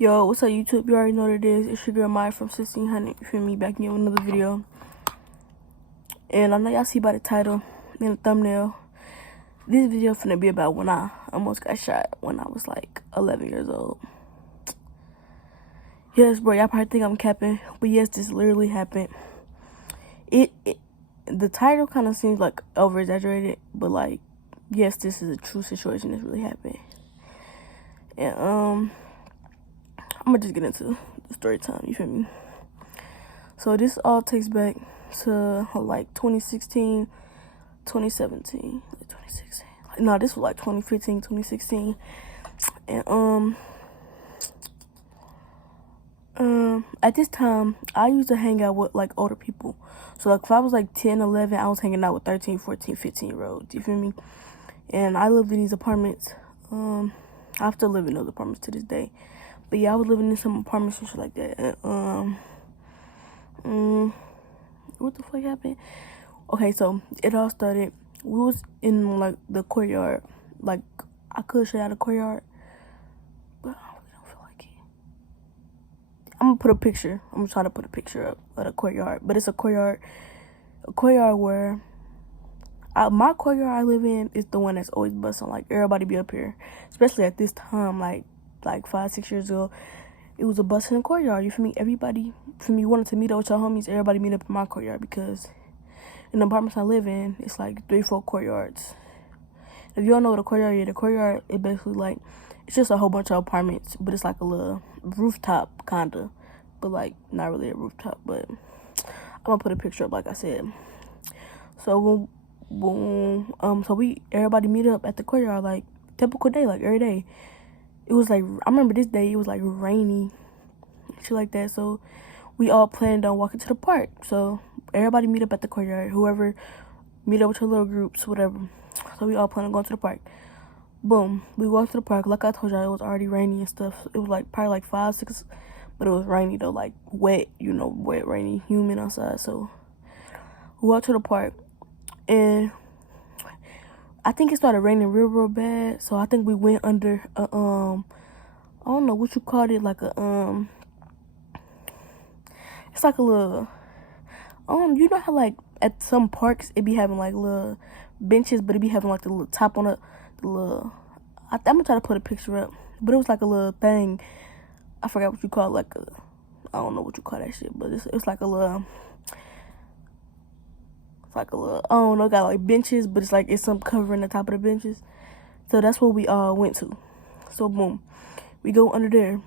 Yo, what's up, YouTube? You already know what it is. It's your girl Maya from 1600. You feel me? Back in with another video. And I know y'all see by the title and the thumbnail, this video finna be about when I almost got shot when I was like 11 years old. Yes, bro, y'all probably think I'm capping, but yes, this literally happened. The title kind of seems like over exaggerated, but like, yes, this is a true situation. This really happened. And I'm gonna just get into the story time. You feel me? So this all takes back to like 2016, 2017, like 2016. No, this was like 2015, 2016. And at this time, I used to hang out with like older people. So like if I was like 10, 11, I was hanging out with 13, 14, 15-year-olds. You feel me? And I lived in these apartments. I still live in those apartments to this day. But yeah, I was living in some apartments and shit like that. And, what the fuck happened? Okay, so it all started. We was in like the courtyard. Like I could show y'all the courtyard, but I really don't feel like it. I'm gonna put a picture. I'm gonna try to put a picture up of the courtyard. But it's a courtyard where my courtyard I live in is the one that's always busting. Like everybody be up here, especially at this time, like 5-6 years ago. It was a busting courtyard. You feel me? Everybody, you wanted to meet up with your homies. Everybody meet up in my courtyard because in the apartments I live in, it's like 3-4 courtyards. If you don't know what a courtyard is, the courtyard is basically like, it's just a whole bunch of apartments, but it's like a little rooftop kinda, but like not really a rooftop. But I'm gonna put a picture up like I said. So everybody meet up at the courtyard like typical day, like every day. It was like, I remember this day, it was like rainy, shit like that. So we all planned on walking to the park. So everybody meet up at the courtyard, whoever meet up with your little groups, whatever. So we all planned on going to the park. Boom, we walked to the park. Like I told y'all, it was already rainy and stuff. It was like probably like 5, 6, but it was rainy though, like wet, wet, rainy, humid outside. So we walked to the park, and I think it started raining real bad. So I think we went under a I don't know what you called it, like a it's like a little, you know how like at some parks it be having like little benches, but it be having like the little top on it, the little, I'm gonna try to put a picture up, but it was like a little thing. I forgot what you call it, like a, I don't know what you call that shit, but it's like a little, I don't know, got like benches, but it's like it's some covering the top of the benches. So that's what we all went to. So boom, we go under there.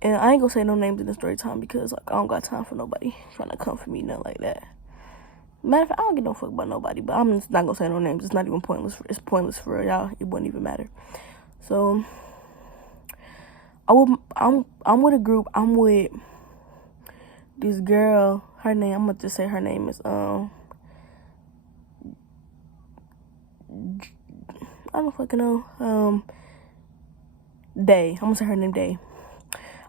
And I ain't gonna say no names in the story time because like I don't got time for nobody trying to come for me, nothing like that. Matter of fact, I don't give no fuck about nobody, but I'm just not gonna say no names. It's not even pointless. It's pointless for y'all. It wouldn't even matter. So I'm with a group. I'm with this girl. Her name, I'm gonna just say her name is I don't fucking know. Day. I'm gonna say her name Day.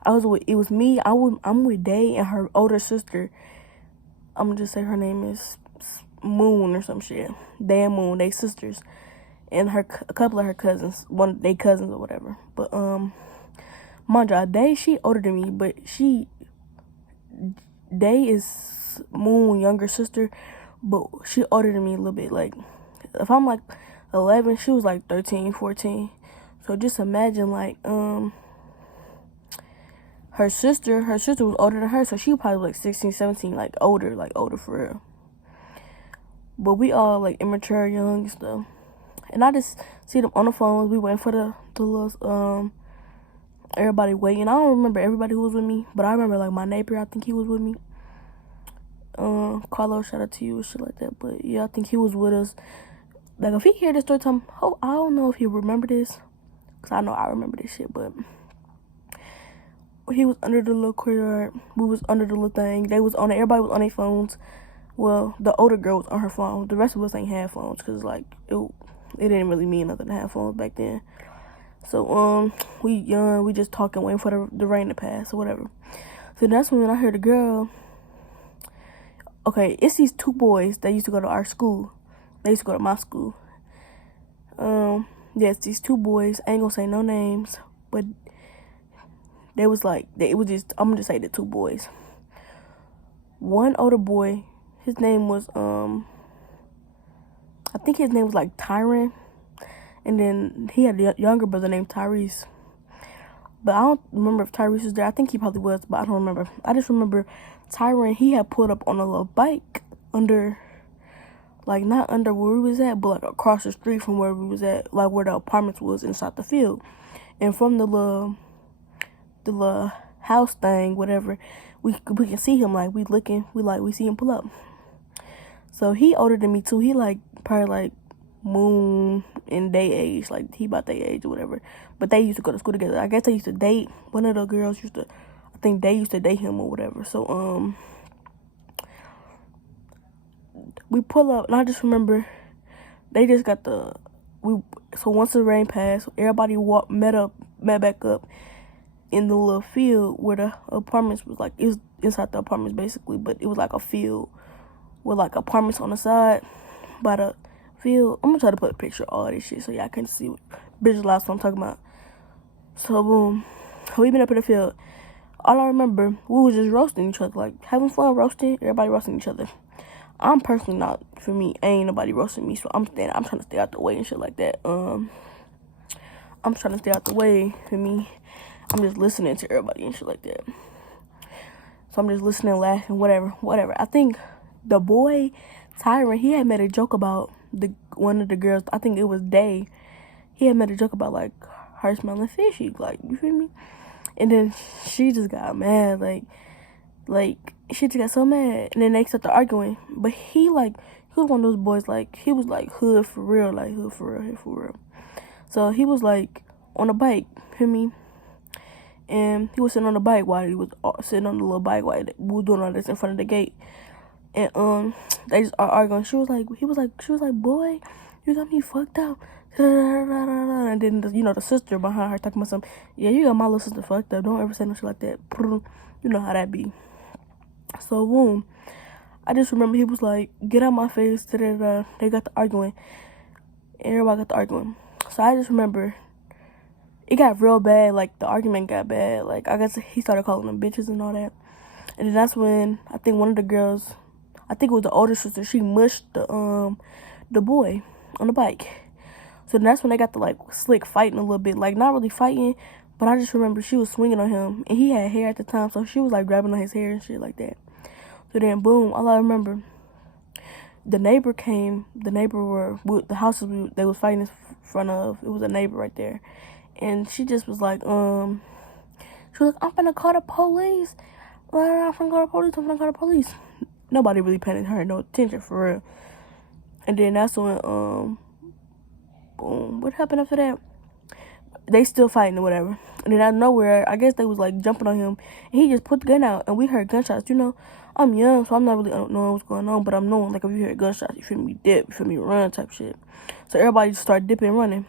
It was me. I'm with Day and her older sister. I'm gonna just say her name is Moon or some shit. Day and Moon, they sisters, and a couple of her cousins, they cousins or whatever. But mind y'all, Day, she older than me, but Day is Moon younger sister, but she older than me a little bit. Like if I'm like 11, she was like 13, 14. So just imagine like her sister was older than her, so she was probably like 16, 17, like older for real. But we all like immature, young and stuff. And I just see them on the phones. We waiting for the little everybody waiting. I don't remember everybody who was with me, but I remember like my neighbor, I think he was with me. Carlos, shout out to you and shit like that. But yeah, I think he was with us. Like if he hear this story time, I don't know if he remember this, cause I know I remember this shit, but he was under the little courtyard. We was under the little thing. They was on it. Everybody was on their phones. Well, the older girl was on her phone. The rest of us ain't had phones because like it didn't really mean nothing to have phones back then. So we young, we just talking, waiting for the rain to pass or whatever. So that's when I heard the girl. Okay, it's these two boys that used to go to our school. They used to go to my school. Yes, these two boys. I ain't gonna say no names, but they was like, it was just, I'm gonna just say the two boys. One older boy, his name was, I think his name was like Tyron. And then he had a younger brother named Tyrese. But I don't remember if Tyrese was there. I think he probably was, but I don't remember. I just remember Tyron, he had pulled up on a little bike under, like not under where we was at, but like across the street from where we was at, like where the apartments was inside the field. And from the little house thing, whatever, we can see him, like we see him pull up. So he older than me too. He like probably like Moon and they age, like he about their age or whatever. But they used to go to school together. I guess they used to date. One of the girls I think they used to date him or whatever. So we pull up and I just remember they just got so once the rain passed, everybody met back up in the little field where the apartments was, like it was inside the apartments basically, but it was like a field with like apartments on the side by the field. I'm gonna try to put a picture of all this shit so y'all can see, visualize what I'm talking about. So boom, we been up in the field. All I remember, we was just roasting each other, like having fun roasting, everybody roasting each other. I'm personally not, for me, ain't nobody roasting me, so I'm trying to stay out the way and shit like that. I'm trying to stay out the way, for me. I'm just listening to everybody and shit like that. So I'm just listening, laughing, whatever. I think the boy, Tyron, he had made a joke about one of the girls, I think it was Day. He had made a joke about, like, her smelling fishy, like, you feel me? And then she just got mad, like, she just got so mad. And then they started arguing. But he was one of those boys, like, he was, like, hood for real, hood for real. So he was, like, on a bike, hear me? And he was sitting on the bike while he was sitting on the little bike while we were doing all this in front of the gate. And, they just are arguing. She was like, boy, you got me fucked up. And then, the sister behind her talking about something. Yeah, you got my little sister fucked up. Don't ever say no shit like that. You know how that be. So, boom. I just remember he was like, get out my face. They got to arguing. Everybody got to arguing. So, I just remember it got real bad. Like, the argument got bad. Like, I guess he started calling them bitches and all that. And then that's when I think one of the girls, I think it was the older sister, she mushed the boy on the bike. So that's when they got to, like, slick fighting a little bit. Like, not really fighting, but I just remember she was swinging on him. And he had hair at the time, so she was, like, grabbing on his hair and shit like that. So then, boom, all I remember, the neighbor came. The neighbor the houses they was fighting in front of, it was a neighbor right there. And she just was like, she was like, I'm finna call the police. I'm finna call the police. Nobody really paying her no attention, for real. And then that's when, boom, what happened after that? They still fighting or whatever. And then out of nowhere, I guess they was like jumping on him. And he just put the gun out and we heard gunshots. I'm young, so I'm not really knowing what's going on. But I'm knowing, like, if you hear gunshots, you feel me dip, you feel me run type shit. So everybody just started dipping and running.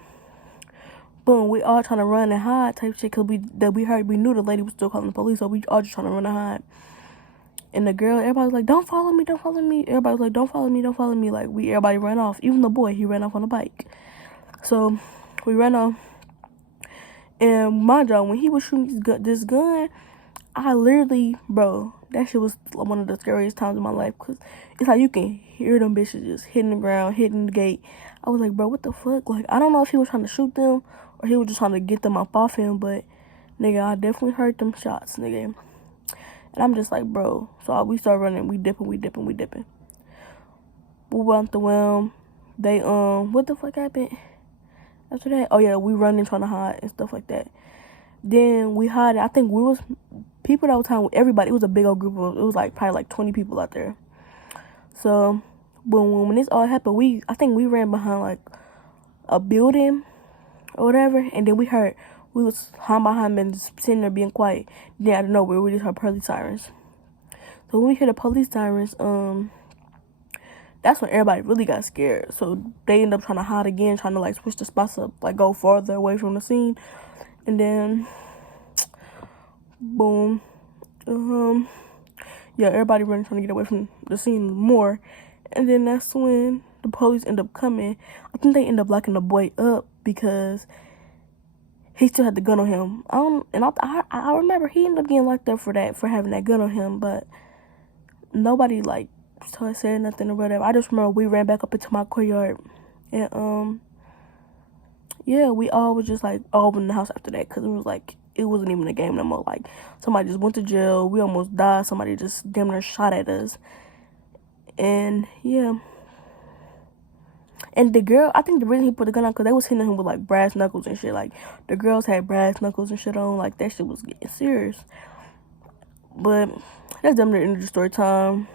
Boom, we all trying to run and hide type shit. Because we knew the lady was still calling the police. So we all just trying to run and hide. And the girl, everybody was like, don't follow me. Everybody was like, don't follow me. Like, everybody ran off. Even the boy, he ran off on the bike. So we ran off. And my job, when he was shooting this gun, I literally, bro, that shit was one of the scariest times in my life. Because it's like you can hear them bitches just hitting the ground, hitting the gate. I was like, bro, what the fuck? Like, I don't know if he was trying to shoot them or he was just trying to get them off him. But, nigga, I definitely heard them shots, nigga. And I'm just like, bro. So we start running. We dipping. We went the realm. They, what the fuck happened after that? Oh, yeah, we running, trying to hide and stuff like that. Then we hide. I think we was people that was time with everybody. It was a big old group of, it was like probably like 20 people out there. So, boom, when this all happened, I think we ran behind like a building or whatever. And then we was hiding behind and just sitting there being quiet. Then out of nowhere, we just heard police sirens. So when we hear the police sirens, that's when everybody really got scared. So they end up trying to hide again, trying to like switch the spots up, like go farther away from the scene. And then, boom, yeah, everybody running, trying to get away from the scene more. And then that's when the police end up coming. I think they end up locking the boy up because he still had the gun on him. And I remember he ended up getting locked up for that, for having that gun on him, but nobody like said nothing or whatever. I just remember we ran back up into my courtyard, and yeah, we all was just like all in the house after that, because it was like it wasn't even a game no more. Like somebody just went to jail, we almost died, somebody just damn near shot at us, and yeah. And the girl, I think the reason he put the gun on, because they was hitting him with like brass knuckles and shit. Like the girls had brass knuckles and shit on. Like that shit was getting serious. But that's damn near the end of the story time.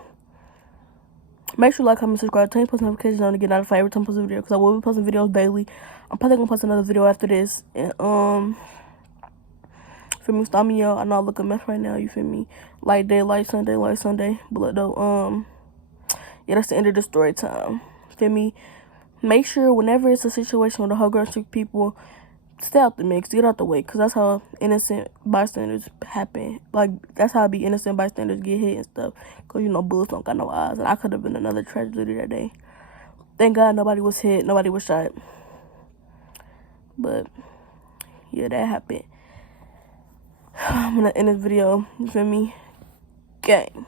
Make sure you like, comment, subscribe, turn your post notifications on to get notified every time I post a video, because I will be posting videos daily. I'm probably gonna post another video after this. And feel me, stop me, y'all. I know I look a mess right now, you feel me? Light day, light Sunday. But though, yeah, that's the end of the story time. Feel me? Make sure whenever it's a situation where the whole girl trick people, stay out the mix, get out the way, because that's how innocent bystanders happen. Like, that's how innocent bystanders get hit and stuff, because, you know, bullets don't got no eyes, and I could have been another tragedy that day. Thank God nobody was hit, nobody was shot. But, yeah, that happened. I'm gonna end this video, you feel me? Gang.